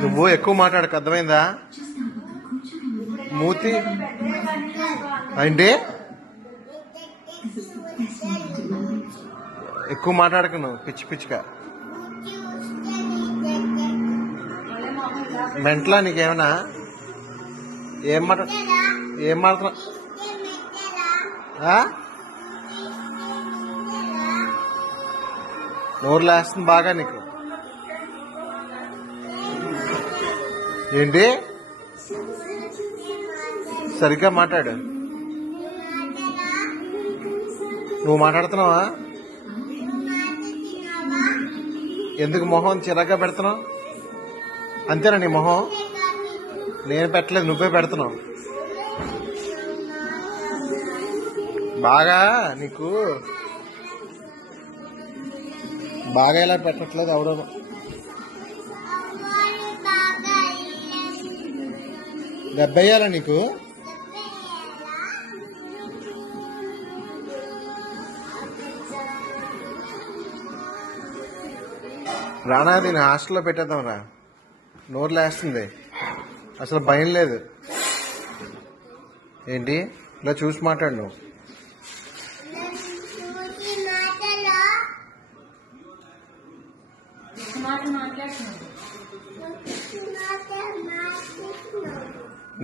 నువ్వు ఎక్కువ మాట్లాడక, అర్థమైందా? మూతి అంటే ఎక్కువ మాట్లాడక నువ్వు, పిచ్చి పిచ్చిగా. మెంటలా నీకేమన్నా? ఏం మాట్లాడుతున్నా? నోరు లేస్తుంది బాగా నీకు. ఏంటి? సరిగ్గా మాట్లాడు. నువ్వు మాట్లాడుతున్నావా? ఎందుకు మొహం చిరాగ్గా పెడుతున్నావు? అంతేనా నీ మొహం? నేను పెట్టలేదు, నువ్వే పెడుతున్నావు. బాగా నీకు బాగా ఇలా పెట్టట్లేదు ఎవడో. దెబ్బయ్యాలా నీకు? రానా, నేను హాస్టల్లో పెట్టేద్దాం రా. నోరు లేస్తుంది, అసలు భయం లేదు. ఏంటి ఇలా చూసి మాట్లాడు నువ్వు?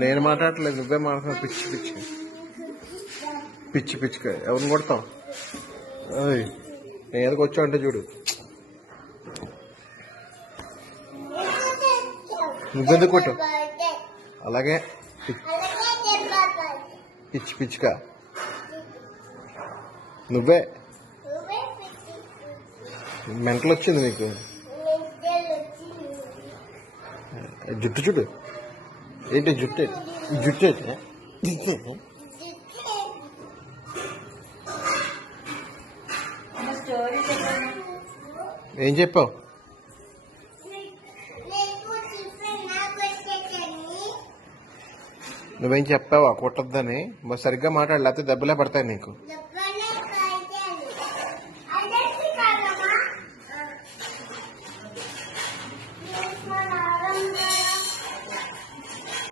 నేను మాట్లాడట్లేదు, నువ్వే మాట్లాడుతున్నావు. పిచ్చి పిచ్చి పిచ్చి పిచ్చిగా. ఎవరిని కొడతావు? నేను ఏదకు వచ్చావు అంటే చూడు. నువ్వెందుకు కొట్టు? అలాగే పిచ్చి పిచ్చిగా. నువ్వే మెంటలు వచ్చింది నీకు. జుట్టు చూడు. ఏంటి జుట్టు? జుట్టు అయితే ఏం చెప్పావు? నువ్వేం చెప్పావా కొట్టద్దని? మరి సరిగ్గా మాట్లాడు, లేకపోతే దెబ్బలే పడతాయి నీకు.